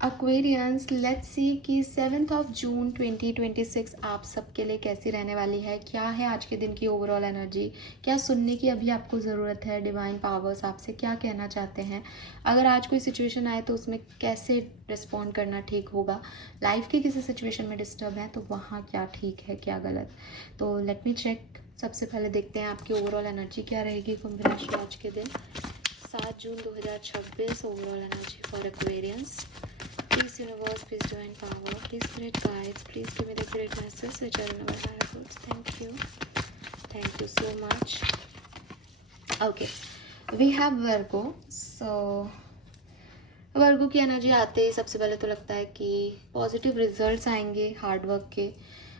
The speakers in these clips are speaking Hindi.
एक्वेरियंस, लेट्स सी कि 7 जून 2026 आप सबके लिए कैसी रहने वाली है। क्या है आज के दिन की ओवरऑल एनर्जी, क्या सुनने की अभी आपको ज़रूरत है, डिवाइन पावर्स आपसे क्या कहना चाहते हैं। अगर आज कोई सिचुएशन आए तो उसमें कैसे रिस्पॉन्ड करना ठीक होगा। लाइफ की किसी सिचुएशन में डिस्टर्ब है तो वहाँ क्या ठीक है क्या गलत। तो लेट मी चेक। सबसे पहले देखते हैं आपकी ओवरऑल एनर्जी क्या रहेगी कुंभ राशि आज के दिन 7 जून 2026। Overall energy for Aquarians. Please universe, please divine power, please spirit guides, please give me the great message which are in our higher goods. Thank you so much. Okay, we have Virgo. So वर्गो की एनर्जी आते ही सबसे पहले तो लगता है कि पॉजिटिव रिजल्ट्स आएंगे हार्ड वर्क के।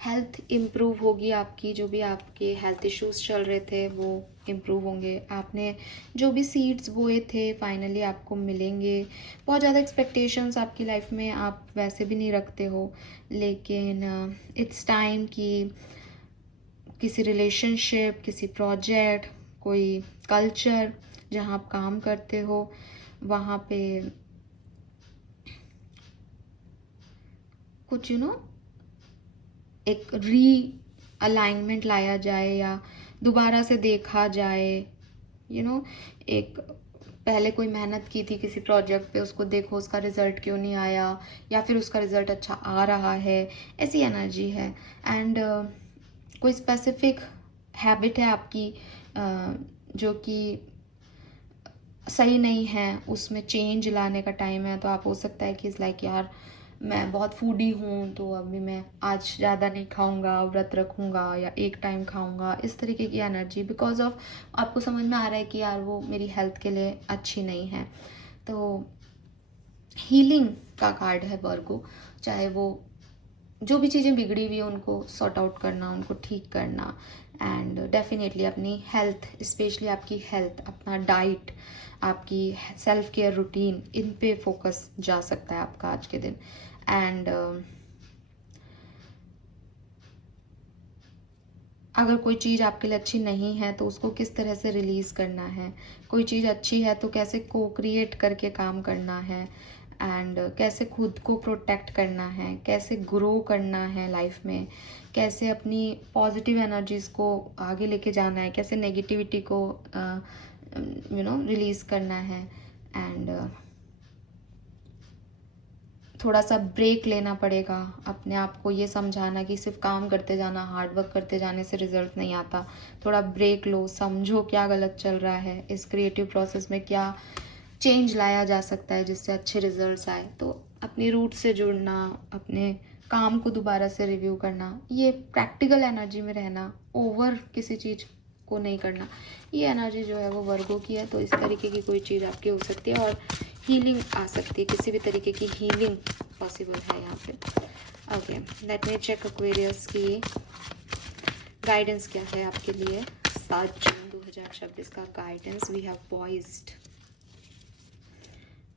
हेल्थ इम्प्रूव होगी आपकी, जो भी आपके हेल्थ इश्यूज चल रहे थे वो इम्प्रूव होंगे। आपने जो भी सीड्स बोए थे फाइनली आपको मिलेंगे। बहुत ज़्यादा एक्सपेक्टेशंस आपकी लाइफ में आप वैसे भी नहीं रखते हो, लेकिन इट्स टाइम कि किसी रिलेशनशिप, किसी प्रोजेक्ट, कोई कल्चर जहाँ आप काम करते हो वहाँ पे कुछ एक री अलाइनमेंट लाया जाए या दोबारा से देखा जाए। एक पहले कोई मेहनत की थी किसी प्रोजेक्ट पे, उसको देखो उसका रिजल्ट क्यों नहीं आया, या फिर उसका रिजल्ट अच्छा आ रहा है, ऐसी एनर्जी है। एंड कोई स्पेसिफिक हैबिट है आपकी जो कि सही नहीं है, उसमें चेंज लाने का टाइम है। तो आप हो सकता है कि इस लाइक यार मैं बहुत फूडी हूँ तो अभी मैं आज ज़्यादा नहीं खाऊंगा, व्रत रखूँगा या एक टाइम खाऊंगा, इस तरीके की एनर्जी। बिकॉज ऑफ आपको समझ में आ रहा है कि यार वो मेरी हेल्थ के लिए अच्छी नहीं है। तो हीलिंग का कार्ड है वर्गो। चाहे वो जो भी चीज़ें बिगड़ी हुई है उनको सॉर्ट आउट करना, उनको ठीक करना। एंड डेफिनेटली अपनी हेल्थ, स्पेशली आपकी हेल्थ, अपना डाइट, आपकी सेल्फ केयर रूटीन, इन पे फोकस जा सकता है आपका आज के दिन। एंड अगर कोई चीज़ आपके लिए अच्छी नहीं है तो उसको किस तरह से रिलीज़ करना है। कोई चीज़ अच्छी है तो कैसे को क्रिएट करके काम करना है। एंड कैसे खुद को प्रोटेक्ट करना है, कैसे ग्रो करना है लाइफ में, कैसे अपनी पॉजिटिव एनर्जीज़ को आगे लेके जाना है, कैसे नेगेटिविटी को रिलीज़ करना है। एंड थोड़ा सा ब्रेक लेना पड़ेगा, अपने आप को ये समझाना कि सिर्फ काम करते जाना, हार्ड वर्क करते जाने से रिजल्ट नहीं आता। थोड़ा ब्रेक लो, समझो क्या गलत चल रहा है, इस क्रिएटिव प्रोसेस में क्या चेंज लाया जा सकता है जिससे अच्छे रिजल्ट्स आए। तो अपनी रूट से जुड़ना, अपने काम को दोबारा से रिव्यू करना, ये प्रैक्टिकल एनर्जी में रहना, ओवर किसी चीज़ को नहीं करना, ये एनर्जी जो है वो वर्गो की है। तो इस तरीके की कोई चीज़ आपकी हो सकती है और हीलिंग आ सकती है, किसी भी तरीके की हीलिंग पॉसिबल है यहाँ पे। Okay, let me check Aquarius की गाइडेंस क्या है आपके लिए 7 जून 2026 का guidance. We have poised.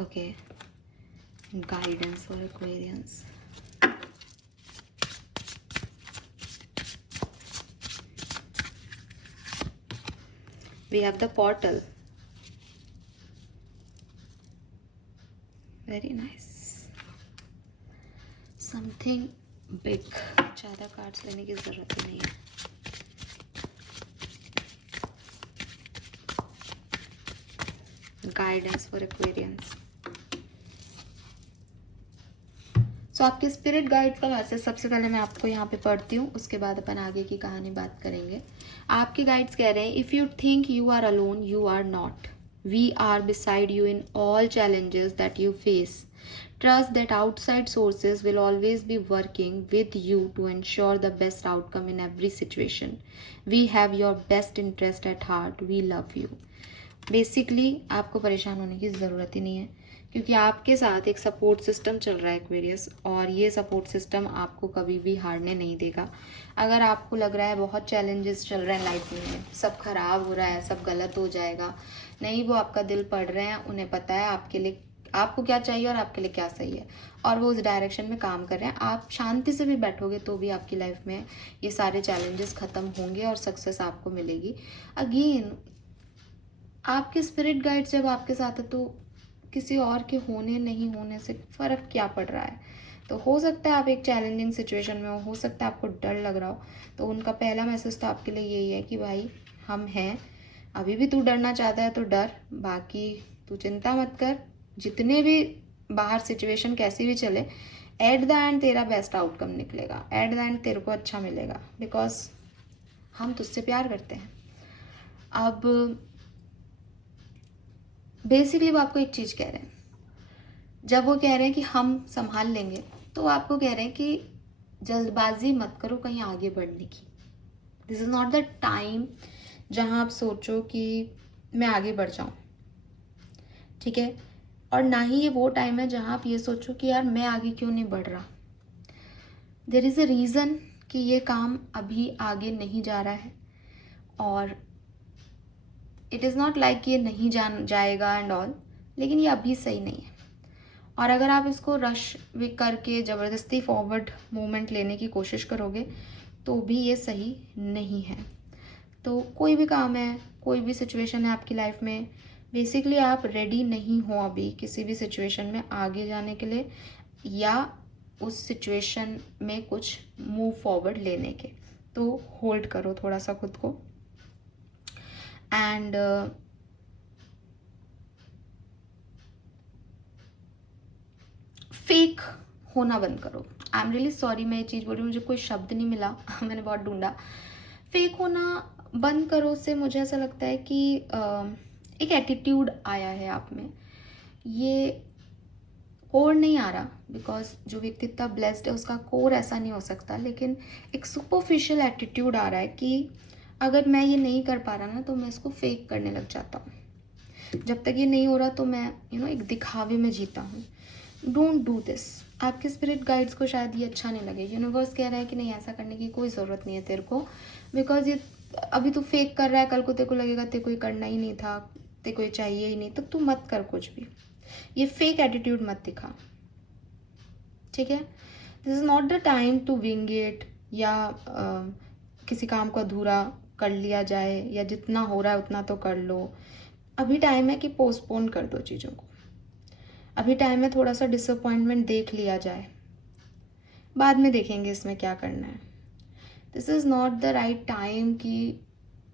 Okay, guidance for Aquarians. We have the portal. Very nice. Something big. ज़्यादा कार्ड्स लेने की ज़रूरत ही नहीं है। Guidance for Aquarians. सो आपके स्पिरिट गाइड का वैसे सबसे पहले मैं आपको यहाँ पे पढ़ती हूँ, उसके बाद अपन आगे की कहानी बात करेंगे। आपके गाइड्स कह रहे हैं, if you think you are alone, you are not. We are beside you in all challenges that you face. Trust that outside sources will always be working with you to ensure the best outcome in every situation. We have your best interest at heart. We love you. Basically आपको परेशान होने की ज़रूरत ही नहीं है, क्योंकि आपके साथ एक सपोर्ट सिस्टम चल रहा है एक्वेरियस, और ये सपोर्ट सिस्टम आपको कभी भी हारने नहीं देगा। अगर आपको लग रहा है बहुत चैलेंजेस चल रहे हैं लाइफ में, सब खराब हो रहा है, सब गलत हो जाएगा, नहीं, वो आपका दिल पढ़ रहे हैं, उन्हें पता है आपके लिए आपको क्या चाहिए और आपके लिए क्या सही है, और वो उस डायरेक्शन में काम कर रहे हैं। आप शांति से भी बैठोगे तो भी आपकी लाइफ में ये सारे चैलेंजेस ख़त्म होंगे और सक्सेस आपको मिलेगी। अगेन आपके स्पिरिट गाइड जब आपके साथ है तो किसी और के होने नहीं होने से फ़र्क क्या पड़ रहा है। तो हो सकता है आप एक चैलेंजिंग सिचुएशन में हो सकता है आपको डर लग रहा हो, तो उनका पहला मैसेज तो आपके लिए यही है कि भाई हम हैं, अभी भी तू डरना चाहता है तो डर, बाकी तू चिंता मत कर, जितने भी बाहर सिचुएशन कैसी भी चले, एट द एंड तेरा बेस्ट आउटकम निकलेगा, एट द एंड तेरे को अच्छा मिलेगा, बिकॉज हम तुझसे प्यार करते हैं। अब बेसिकली वो आपको एक चीज़ कह रहे हैं, जब वो कह रहे हैं कि हम संभाल लेंगे, तो वो आपको कह रहे हैं कि जल्दबाजी मत करो कहीं आगे बढ़ने की। This is not the time जहाँ आप सोचो कि मैं आगे बढ़ जाऊँ, ठीक है, और ना ही ये वो टाइम है जहाँ आप ये सोचो कि यार मैं आगे क्यों नहीं बढ़ रहा। देयर इज़ अ रीज़न कि ये काम अभी आगे नहीं जा रहा है, और इट इज़ नॉट लाइक ये नहीं जाएगा एंड ऑल, लेकिन ये अभी सही नहीं है। और अगर आप इसको रश भी करके ज़बरदस्ती फॉरवर्ड मूवमेंट लेने की कोशिश करोगे तो भी ये सही नहीं है। तो कोई भी काम है, कोई भी सिचुएशन है आपकी लाइफ में, बेसिकली आप रेडी नहीं हो अभी किसी भी सिचुएशन में आगे जाने के लिए, या उस सिचुएशन में कुछ मूव फॉरवर्ड लेने के, तो होल्ड करो थोड़ा सा खुद को एंड फेक होना बंद करो। आई एम रियली सॉरी, मैं ये चीज़ बोल रही हूँ, मुझे कोई शब्द नहीं मिला मैंने बहुत ढूंढा। फेक होना बंद करो, उससे मुझे ऐसा लगता है कि एक एटीट्यूड आया है आप में, ये कोर नहीं आ रहा, बिकॉज जो व्यक्ति इतना ब्लेस्ड है उसका कोर ऐसा नहीं हो सकता, लेकिन एक सुपरफिशियल एटीट्यूड आ रहा है कि अगर मैं ये नहीं कर पा रहा ना तो मैं इसको फेक करने लग जाता हूँ, जब तक ये नहीं हो रहा तो मैं एक दिखावे में जीता हूँ। Don't do this. आपके स्पिरिट गाइड्स को शायद ये अच्छा नहीं लगे, यूनिवर्स कह रहा है कि नहीं, ऐसा करने की कोई ज़रूरत नहीं है तेरे को, बिकॉज ये अभी तू फेक कर रहा है, कल को तेरे को लगेगा तेरे को ये करना ही नहीं था, तेरे को ये चाहिए ही नहीं, तो तू मत कर कुछ भी, ये फेक एटीट्यूड मत दिखा, ठीक है। This is not the time to wing it, या किसी काम को अधूरा कर लिया जाए, या जितना हो रहा है उतना तो कर लो। अभी टाइम है कि पोस्टपोन कर दो चीज़ों को, अभी टाइम है थोड़ा सा डिसअपॉइंटमेंट देख लिया जाए, बाद में देखेंगे इसमें क्या करना है। This is not the right time कि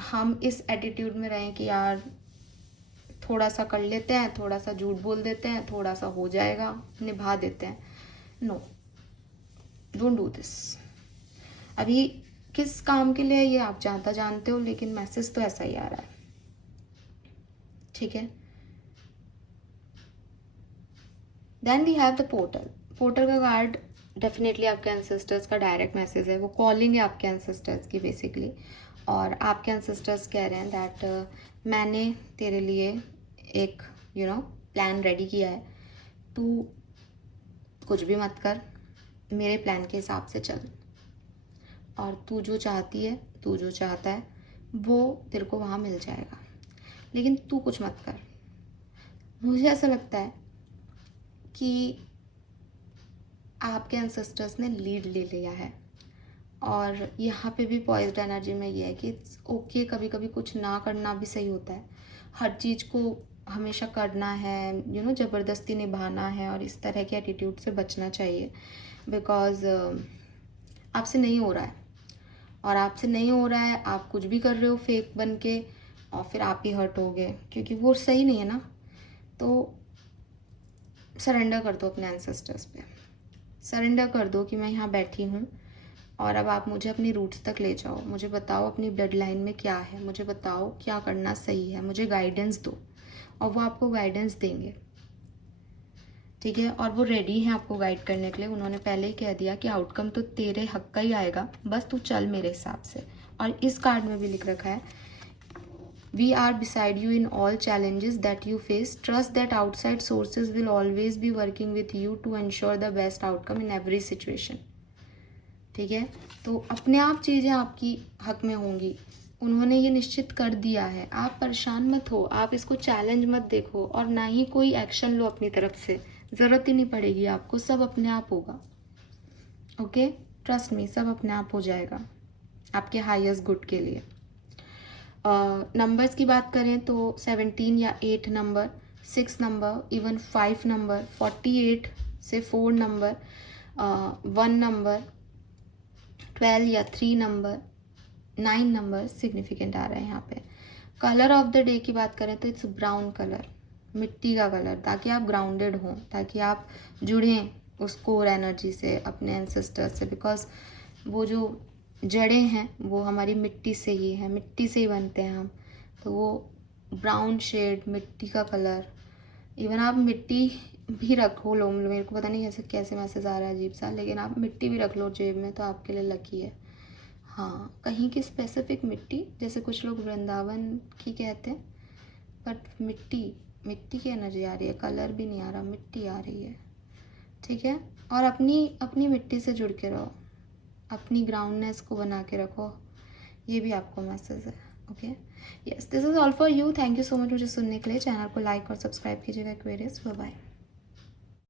हम इस एटीट्यूड में रहें कि यार थोड़ा सा कर लेते हैं, थोड़ा सा झूठ बोल देते हैं, थोड़ा सा हो जाएगा, निभा देते हैं। No, don't do this. अभी किस काम के लिए ये आप जानते हो, लेकिन मैसेज तो ऐसा ही आ रहा है, ठीक है। Then we have the portal. Portal का कार्ड डेफिनेटली आपके एंसेस्टर्स का डायरेक्ट मैसेज है, वो कॉलिंग है आपके एंसेस्टर्स की बेसिकली, और आपके एंसेस्टर्स कह रहे हैं दैट मैंने तेरे लिए एक प्लान रेडी किया है, तू कुछ भी मत कर, मेरे प्लान के हिसाब से चल, और तू जो चाहती है, तू जो चाहता है वो तेरे को वहाँ मिल जाएगा, लेकिन तू कुछ मत कर। मुझे ऐसा लगता है कि आपके एंसेस्टर्स ने लीड ले लिया है, और यहाँ पे भी पॉइज्ड एनर्जी में ये है कि इट्स ओके, कभी कभी कुछ ना करना भी सही होता है, हर चीज़ को हमेशा करना है, ज़बरदस्ती निभाना है, और इस तरह के एटीट्यूड से बचना चाहिए, बिकॉज आपसे नहीं हो रहा है, और आपसे नहीं हो रहा है, आप कुछ भी कर रहे हो फेक बन के, और फिर आप ही हर्ट हो गए, क्योंकि वो सही नहीं है ना। तो सरेंडर कर दो अपने एंसेस्टर्स पे, सरेंडर कर दो कि मैं यहाँ बैठी हूँ, और अब आप मुझे अपनी रूट्स तक ले जाओ, मुझे बताओ अपनी ब्लड लाइन में क्या है, मुझे बताओ क्या करना सही है, मुझे गाइडेंस दो, और वो आपको गाइडेंस देंगे, ठीक है। और वो रेडी हैं आपको गाइड करने के लिए, उन्होंने पहले ही कह दिया कि आउटकम तो तेरे हक का ही आएगा, बस तू चल मेरे हिसाब से। और इस कार्ड में भी लिख रखा है, we are beside you in all challenges that you face. Trust that outside sources will always be working with you to ensure the best outcome in every situation. ठीक है, तो अपने आप चीज़ें आपकी हक में होंगी, उन्होंने ये निश्चित कर दिया है, आप परेशान मत हो, आप इसको चैलेंज मत देखो, और ना ही कोई एक्शन लो अपनी तरफ से, ज़रूरत ही नहीं पड़ेगी आपको, सब अपने आप होगा, ओके, ट्रस्ट मी, सब अपने आप हो जाएगा आपके हाईएस्ट गुड के लिए। नंबर्स की बात करें तो 17 या 8 नंबर 6 नंबर, इवन 5 नंबर, 48 से 4 नंबर, 1 नंबर, 12 या 3 नंबर, 9 नंबर सिग्निफिकेंट आ रहे हैं यहाँ पे। कलर ऑफ द डे की बात करें तो इट्स ब्राउन कलर, मिट्टी का कलर, ताकि आप ग्राउंडेड हों, ताकि आप जुड़ें उस कोर एनर्जी से, अपने एंसेस्टर्स से, बिकॉज वो जो जड़ें हैं वो हमारी मिट्टी से ही है, मिट्टी से ही बनते हैं हम। तो वो ब्राउन शेड, मिट्टी का कलर, इवन आप मिट्टी भी रखो लो, मेरे को पता नहीं कैसे कैसे मैसेज आ रहा है अजीब सा, लेकिन आप मिट्टी भी रख लो जेब में तो आपके लिए लकी है। हाँ, कहीं की स्पेसिफिक मिट्टी, जैसे कुछ लोग वृंदावन की कहते हैं, बट मिट्टी, मिट्टी की एनर्जी आ रही है, कलर भी नहीं आ रहा, मिट्टी आ रही है। ठीक है, और अपनी अपनी मिट्टी से जुड़ के रहो, अपनी ग्राउंडनेस को बना के रखो, ये भी आपको मैसेज है। Okay, yes, this is all for you. Thank you so much मुझे सुनने के लिए। चैनल को लाइक और सब्सक्राइब कीजिएगा। Queries, bye bye.